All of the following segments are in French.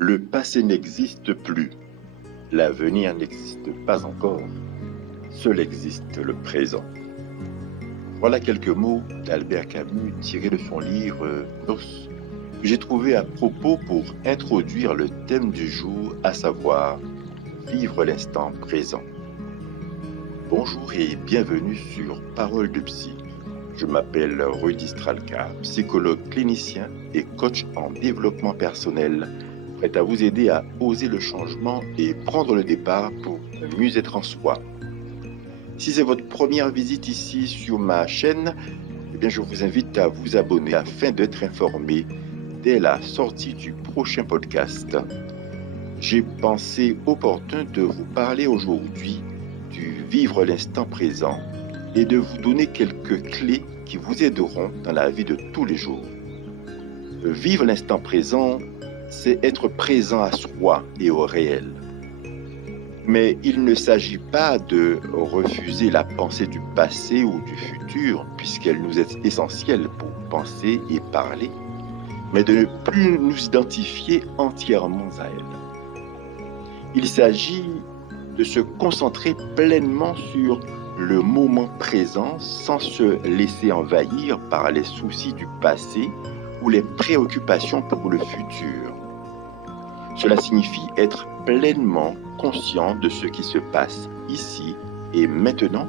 Le passé n'existe plus, l'avenir n'existe pas encore, seul existe le présent. Voilà quelques mots d'Albert Camus tirés de son livre Nos, que j'ai trouvé à propos pour introduire le thème du jour, à savoir vivre l'instant présent. Bonjour et bienvenue sur Parole de Psy. Je m'appelle Rudy Stralka, psychologue clinicien et coach en développement personnel, prêt à vous aider à oser le changement et prendre le départ pour mieux être en soi. Si c'est votre première visite ici sur ma chaîne, je vous invite à vous abonner afin d'être informé dès la sortie du prochain podcast. J'ai pensé opportun de vous parler aujourd'hui du vivre l'instant présent et de vous donner quelques clés qui vous aideront dans la vie de tous les jours. Vivre l'instant présent, c'est être présent à soi et au réel. Mais il ne s'agit pas de refuser la pensée du passé ou du futur, puisqu'elle nous est essentielle pour penser et parler, mais de ne plus nous identifier entièrement à elle. Il s'agit de se concentrer pleinement sur le moment présent sans se laisser envahir par les soucis du passé ou les préoccupations pour le futur. Cela signifie être pleinement conscient de ce qui se passe ici et maintenant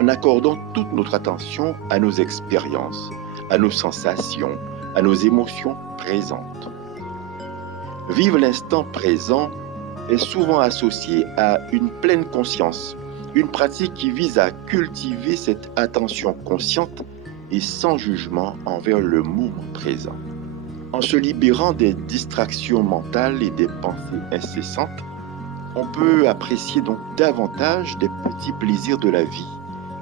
en accordant toute notre attention à nos expériences, à nos sensations, à nos émotions présentes. Vivre l'instant présent est souvent associé à une pleine conscience, une pratique qui vise à cultiver cette attention consciente et sans jugement envers le moment présent. En se libérant des distractions mentales et des pensées incessantes, on peut apprécier donc davantage des petits plaisirs de la vie,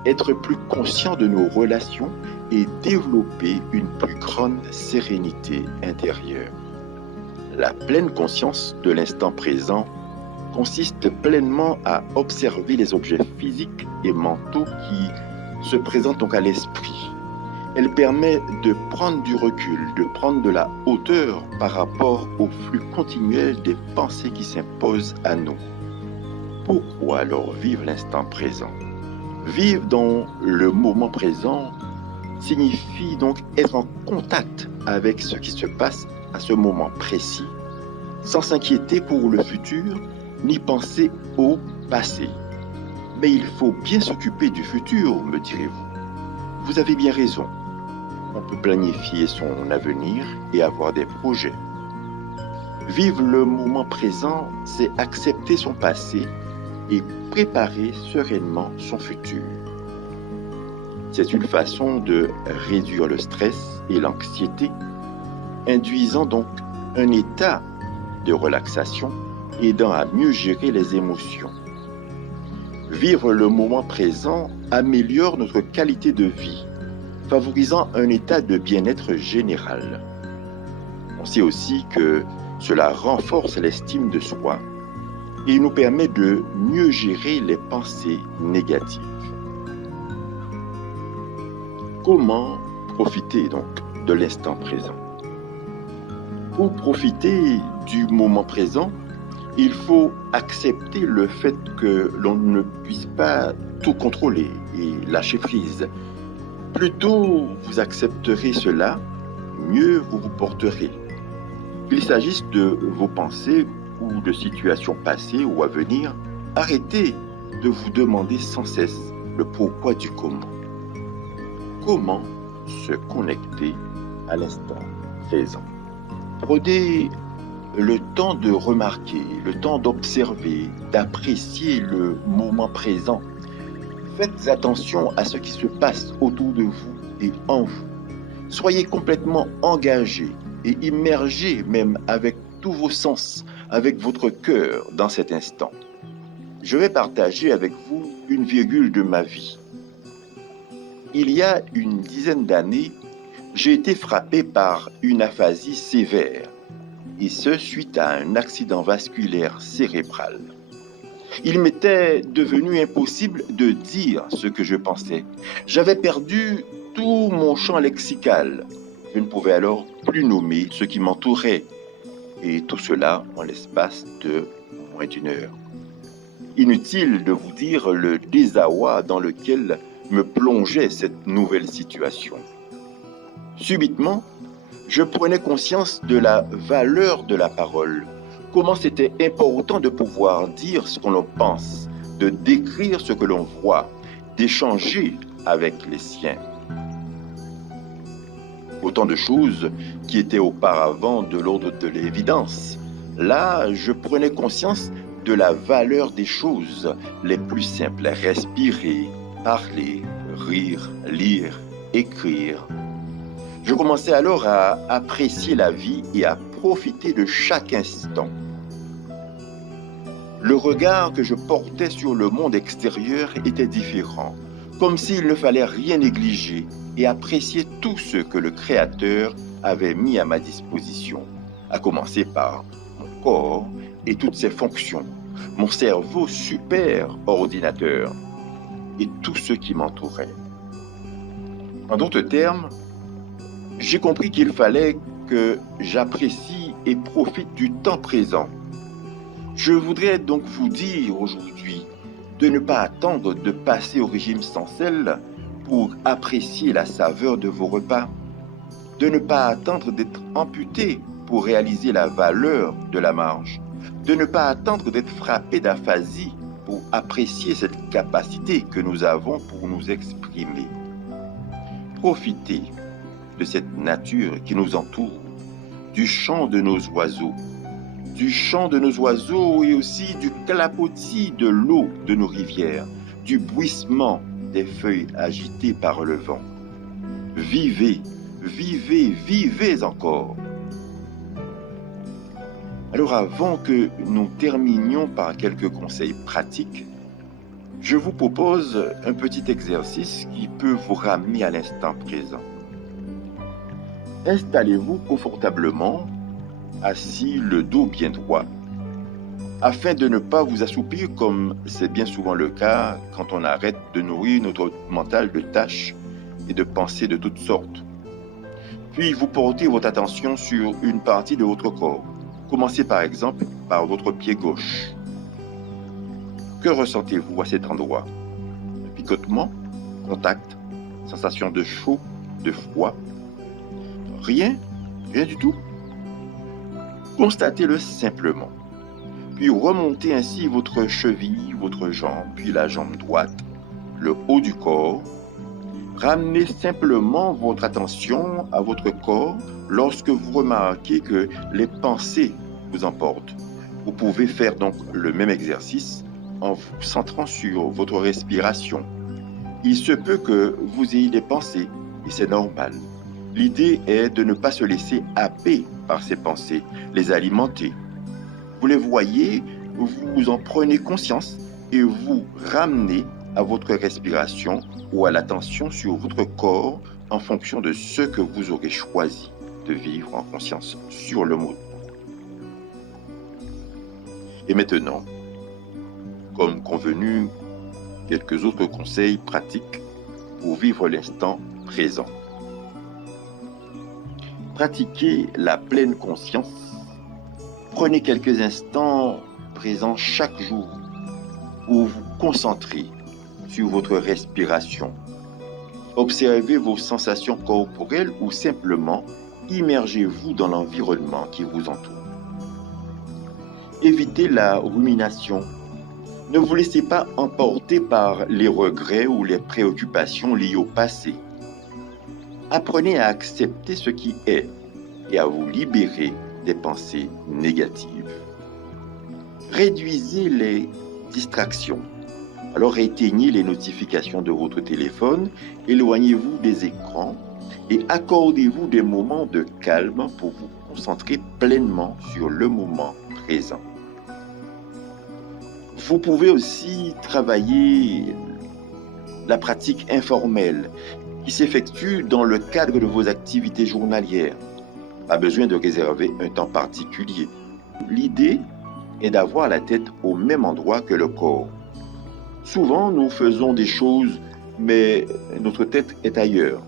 être plus conscient de nos relations et développer une plus grande sérénité intérieure. La pleine conscience de l'instant présent consiste pleinement à observer les objets physiques et mentaux qui se présentent donc à l'esprit. Elle permet de prendre du recul, de prendre de la hauteur par rapport au flux continuel des pensées qui s'imposent à nous. Pourquoi alors vivre l'instant présent? Vivre dans le moment présent signifie donc être en contact avec ce qui se passe à ce moment précis, sans s'inquiéter pour le futur, ni penser au passé. Mais il faut bien s'occuper du futur, me direz-vous. Vous avez bien raison. On peut planifier son avenir et avoir des projets. Vivre le moment présent, c'est accepter son passé et préparer sereinement son futur. C'est une façon de réduire le stress et l'anxiété, induisant donc un état de relaxation, aidant à mieux gérer les émotions. Vivre le moment présent améliore notre qualité de vie, favorisant un état de bien-être général. On sait aussi que cela renforce l'estime de soi et nous permet de mieux gérer les pensées négatives. Comment profiter donc de l'instant présent? Pour profiter du moment présent, il faut accepter le fait que l'on ne puisse pas tout contrôler et lâcher prise. Plus tôt vous accepterez cela, mieux vous vous porterez. Qu'il s'agisse de vos pensées ou de situations passées ou à venir, arrêtez de vous demander sans cesse le pourquoi du comment. Comment se connecter à l'instant présent? Prenez le temps de remarquer, le temps d'observer, d'apprécier le moment présent. Faites attention à ce qui se passe autour de vous et en vous. Soyez complètement engagé et immergé même avec tous vos sens, avec votre cœur dans cet instant. Je vais partager avec vous une virgule de ma vie. Il y a une dizaine d'années, j'ai été frappé par une aphasie sévère, et ce suite à un accident vasculaire cérébral. Il m'était devenu impossible de dire ce que je pensais. J'avais perdu tout mon champ lexical. Je ne pouvais alors plus nommer ce qui m'entourait. et tout cela en l'espace de moins d'une heure. Inutile de vous dire le désarroi dans lequel me plongeait cette nouvelle situation. Subitement, je prenais conscience de la valeur de la parole, comment c'était important de pouvoir dire ce que l'on pense, de décrire ce que l'on voit, d'échanger avec les siens. Autant de choses qui étaient auparavant de l'ordre de l'évidence. Là, je prenais conscience de la valeur des choses les plus simples. Respirer, parler, rire, lire, écrire. Je commençais alors à apprécier la vie et à profiter de chaque instant. Le regard que je portais sur le monde extérieur était différent, comme s'il ne fallait rien négliger et apprécier tout ce que le Créateur avait mis à ma disposition, à commencer par mon corps et toutes ses fonctions, mon cerveau super ordinateur et tout ce qui m'entourait. En d'autres termes, j'ai compris qu'il fallait que j'apprécie et profite du temps présent. Je voudrais donc vous dire aujourd'hui de ne pas attendre de passer au régime sans sel pour apprécier la saveur de vos repas, de ne pas attendre d'être amputé pour réaliser la valeur de la marche, de ne pas attendre d'être frappé d'aphasie pour apprécier cette capacité que nous avons pour nous exprimer. Profitez de cette nature qui nous entoure, du chant de nos oiseaux, et aussi du clapotis de l'eau de nos rivières, du bruissement des feuilles agitées par le vent. Vivez, vivez, vivez encore. Alors avant que nous terminions par quelques conseils pratiques, je vous propose un petit exercice qui peut vous ramener à l'instant présent. Installez-vous confortablement, assis le dos bien droit, afin de ne pas vous assoupir comme c'est bien souvent le cas quand on arrête de nourrir notre mental de tâches et de pensées de toutes sortes. Puis vous portez votre attention sur une partie de votre corps. Commencez par exemple par votre pied gauche. Que ressentez-vous à cet endroit? Picotement, contact, sensation de chaud, de froid? Rien du tout. Constatez-le simplement. Puis remontez ainsi votre cheville, votre jambe, puis la jambe droite, le haut du corps. Ramenez simplement votre attention à votre corps lorsque vous remarquez que les pensées vous emportent. Vous pouvez faire donc le même exercice en vous centrant sur votre respiration. Il se peut que vous ayez des pensées, et c'est normal. L'idée est de ne pas se laisser happer par ces pensées, les alimenter. Vous les voyez, vous en prenez conscience et vous ramenez à votre respiration ou à l'attention sur votre corps en fonction de ce que vous aurez choisi de vivre en conscience sur le moment. Et maintenant, comme convenu, quelques autres conseils pratiques pour vivre l'instant présent. Pratiquez la pleine conscience. Prenez quelques instants présents chaque jour pour vous concentrer sur votre respiration. Observez vos sensations corporelles ou simplement immergez-vous dans l'environnement qui vous entoure. Évitez la rumination. Ne vous laissez pas emporter par les regrets ou les préoccupations liées au passé. Apprenez à accepter ce qui est et à vous libérer des pensées négatives. Réduisez les distractions. Alors éteignez les notifications de votre téléphone, éloignez-vous des écrans et accordez-vous des moments de calme pour vous concentrer pleinement sur le moment présent. Vous pouvez aussi travailler la pratique informelle qui s'effectue dans le cadre de vos activités journalières. Pas besoin de réserver un temps particulier. L'idée est d'avoir la tête au même endroit que le corps. Souvent, nous faisons des choses, mais notre tête est ailleurs.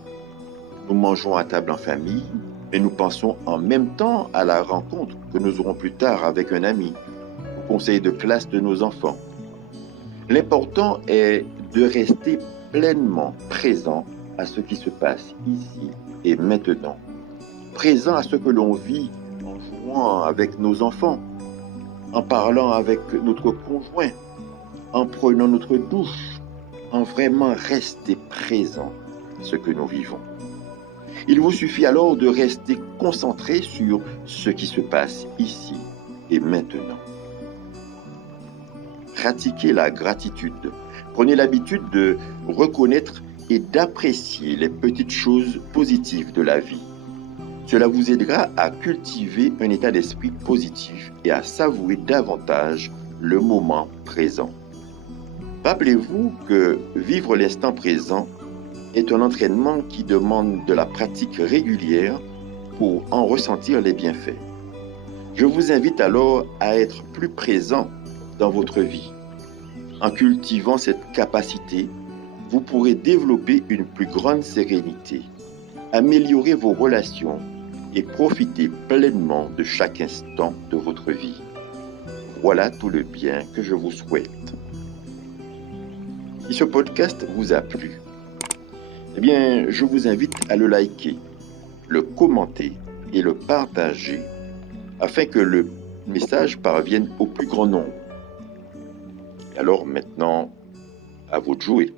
Nous mangeons à table en famille, et nous pensons en même temps à la rencontre que nous aurons plus tard avec un ami, au conseil de classe de nos enfants. L'important est de rester pleinement présent à ce qui se passe ici et maintenant, présent à ce que l'on vit en jouant avec nos enfants, en parlant avec notre conjoint, en prenant notre douche, en vraiment rester présent à ce que nous vivons. Il vous suffit alors de rester concentré sur ce qui se passe ici et maintenant. Pratiquez la gratitude. Prenez l'habitude de reconnaître et d'apprécier les petites choses positives de la vie. Cela vous aidera à cultiver un état d'esprit positif et à savourer davantage le moment présent. Rappelez-vous que vivre l'instant présent est un entraînement qui demande de la pratique régulière pour en ressentir les bienfaits. Je vous invite alors à être plus présent dans votre vie. En cultivant cette capacité, vous pourrez développer une plus grande sérénité, améliorer vos relations et profiter pleinement de chaque instant de votre vie. Voilà tout le bien que je vous souhaite. Si ce podcast vous a plu, je vous invite à le liker, le commenter et le partager afin que le message parvienne au plus grand nombre. Alors maintenant, à vous de jouer.